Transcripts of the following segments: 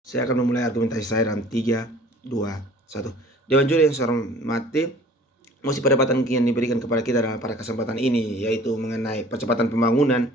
Saya akan memulai argumentasi saya dalam 3, 2, 1. Dewan juri yang saya hormati, mosi perdebatan yang diberikan kepada kita pada kesempatan ini, yaitu mengenai percepatan pembangunan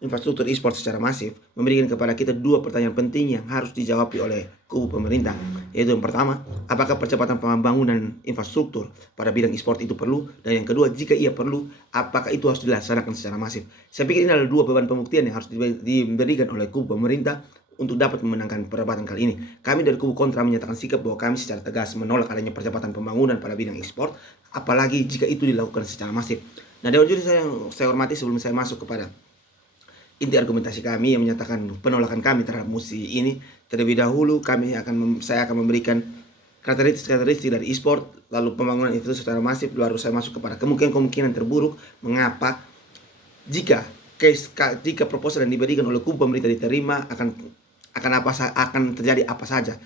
infrastruktur e-sport secara masif, memberikan kepada kita dua pertanyaan penting yang harus dijawab oleh kubu pemerintah. Yaitu yang pertama, apakah percepatan pembangunan infrastruktur pada bidang e-sport itu perlu? Dan yang kedua, jika ia perlu, apakah itu harus dilaksanakan secara masif? Saya pikir ini adalah dua beban pembuktian yang harus diberikan oleh kubu pemerintah untuk dapat memenangkan perdebatan kali ini. Kami dari kubu kontra menyatakan sikap bahwa kami secara tegas menolak adanya percepatan pembangunan pada bidang e-sport, apalagi jika itu dilakukan secara masif. Nah, dewan juri yang saya hormati, sebelum saya masuk kepada inti argumentasi kami yang menyatakan penolakan kami terhadap mosi ini, terlebih dahulu saya akan memberikan karakteristik dari e-sport, lalu pembangunan itu secara masif, baru saya masuk kepada kemungkinan terburuk mengapa jika proposal yang diberikan oleh kubu pemerintah diterima akan terjadi apa saja.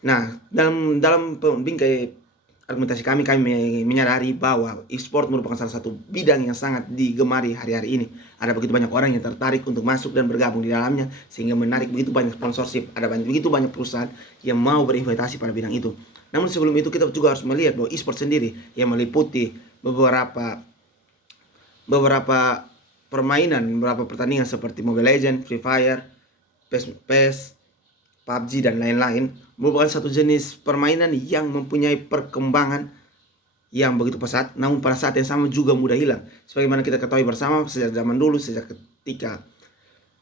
Nah, dalam bingkai argumentasi kami menyadari bahwa e-sport merupakan salah satu bidang yang sangat digemari hari-hari ini. Ada begitu banyak orang yang tertarik untuk masuk dan bergabung di dalamnya, sehingga menarik begitu banyak sponsorship. Ada begitu banyak perusahaan yang mau berinvestasi pada bidang itu. Namun sebelum itu kita juga harus melihat bahwa e-sport sendiri yang meliputi beberapa permainan, beberapa pertandingan seperti Mobile Legends, Free Fire, PES, PUBG dan lain-lain, merupakan satu jenis permainan yang mempunyai perkembangan yang begitu pesat, namun pada saat yang sama juga mudah hilang. Sebagaimana kita ketahui bersama, sejak zaman dulu, sejak ketika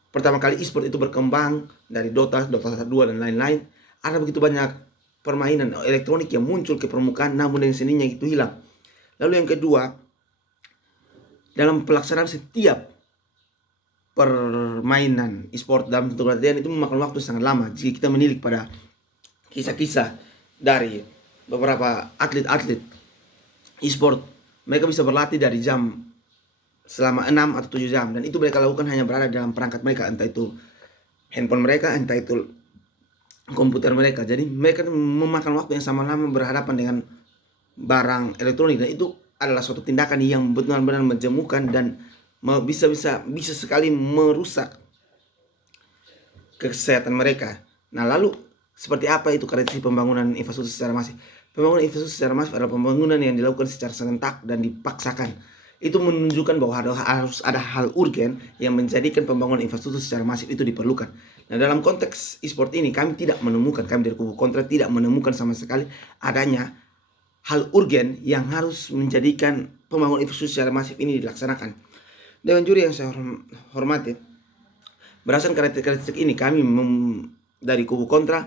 pertama kali e-sport itu berkembang dari Dota 2 dan lain-lain, ada begitu banyak permainan elektronik yang muncul ke permukaan, namun dengan seninya itu hilang. Lalu yang kedua, dalam pelaksanaan setiap permainan e-sport dalam bentuk latihan itu memakan waktu sangat lama. Jika kita menilik pada kisah-kisah dari beberapa atlet-atlet e-sport, mereka bisa berlatih dari jam selama 6 atau 7 jam, dan itu mereka lakukan hanya berada dalam perangkat mereka, entah itu handphone mereka, entah itu komputer mereka. Jadi mereka memakan waktu yang sama lama berhadapan dengan barang elektronik, dan itu adalah suatu tindakan yang benar-benar menjemukan dan bisa sekali merusak kesehatan mereka. Nah, lalu seperti apa itu karakteristik pembangunan infrastruktur secara masif? Pembangunan infrastruktur secara masif adalah pembangunan yang dilakukan secara serentak dan dipaksakan. Itu menunjukkan bahwa harus ada hal urgen yang menjadikan pembangunan infrastruktur secara masif itu diperlukan. Nah, dalam konteks e-sport ini kami dari kubu kontra tidak menemukan sama sekali adanya hal urgen yang harus menjadikan pembangunan infrastruktur secara masif ini dilaksanakan. Dewan juri yang saya hormati, berdasarkan karakteristik ini kami dari kubu kontra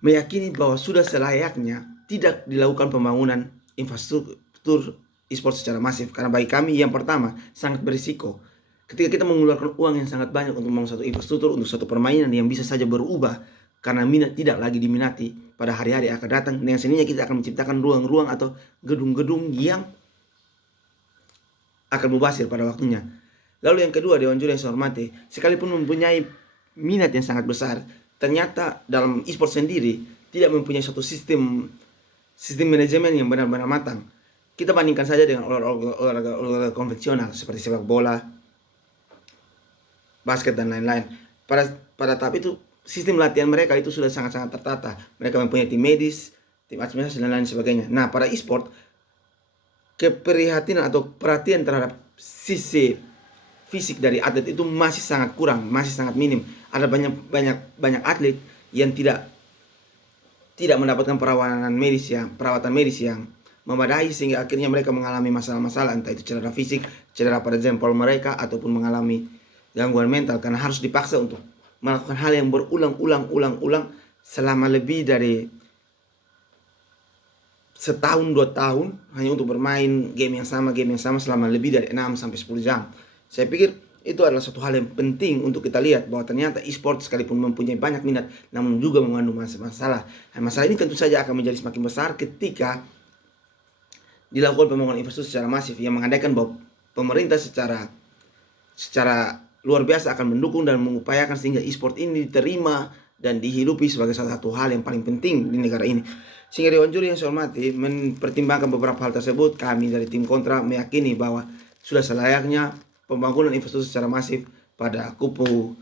meyakini bahwa sudah selayaknya tidak dilakukan pembangunan infrastruktur e-sport secara masif, karena bagi kami yang pertama sangat berisiko. Ketika kita mengeluarkan uang yang sangat banyak untuk membangun satu infrastruktur, untuk satu permainan yang bisa saja berubah karena tidak lagi diminati pada hari-hari akan datang, dengan sendirinya kita akan menciptakan ruang-ruang atau gedung-gedung yang akan mubazir pada waktunya. Lalu yang kedua, dewan juri yang saya hormati, sekalipun mempunyai minat yang sangat besar, ternyata dalam e-sport sendiri tidak mempunyai suatu sistem manajemen yang benar-benar matang. Kita bandingkan saja dengan olahraga konvensional seperti sepak bola, basket dan lain-lain. Pada tahap itu sistem latihan mereka itu sudah sangat-sangat tertata. Mereka mempunyai tim medis, tim administrasi dan lain sebagainya. Nah, pada e-sport keprihatinan atau perhatian terhadap sisi fisik dari atlet itu masih sangat kurang, masih sangat minim. Ada banyak atlet yang tidak mendapatkan perawatan medis yang memadai, sehingga akhirnya mereka mengalami masalah-masalah, entah itu cedera fisik, cedera pada jempol mereka, ataupun mengalami gangguan mental karena harus dipaksa untuk melakukan hal yang berulang-ulang selama lebih dari setahun 2 tahun hanya untuk bermain game yang sama selama lebih dari 6 sampai 10 jam. Saya pikir itu adalah suatu hal yang penting untuk kita lihat, bahwa ternyata e-sport sekalipun mempunyai banyak minat namun juga mengandung masalah. Masalah ini tentu saja akan menjadi semakin besar ketika dilakukan pembangunan infrastruktur secara masif, yang mengandaikan bahwa pemerintah secara luar biasa akan mendukung dan mengupayakan sehingga e-sport ini diterima dan dihidupi sebagai salah satu hal yang paling penting di negara ini. Sehingga dewan juri yang saya hormati, mempertimbangkan beberapa hal tersebut, kami dari tim kontra meyakini bahwa sudah selayaknya pembangunan infrastruktur secara masif pada kubu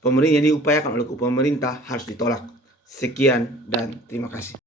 pemerintah yang diupayakan oleh pemerintah harus ditolak. Sekian dan terima kasih.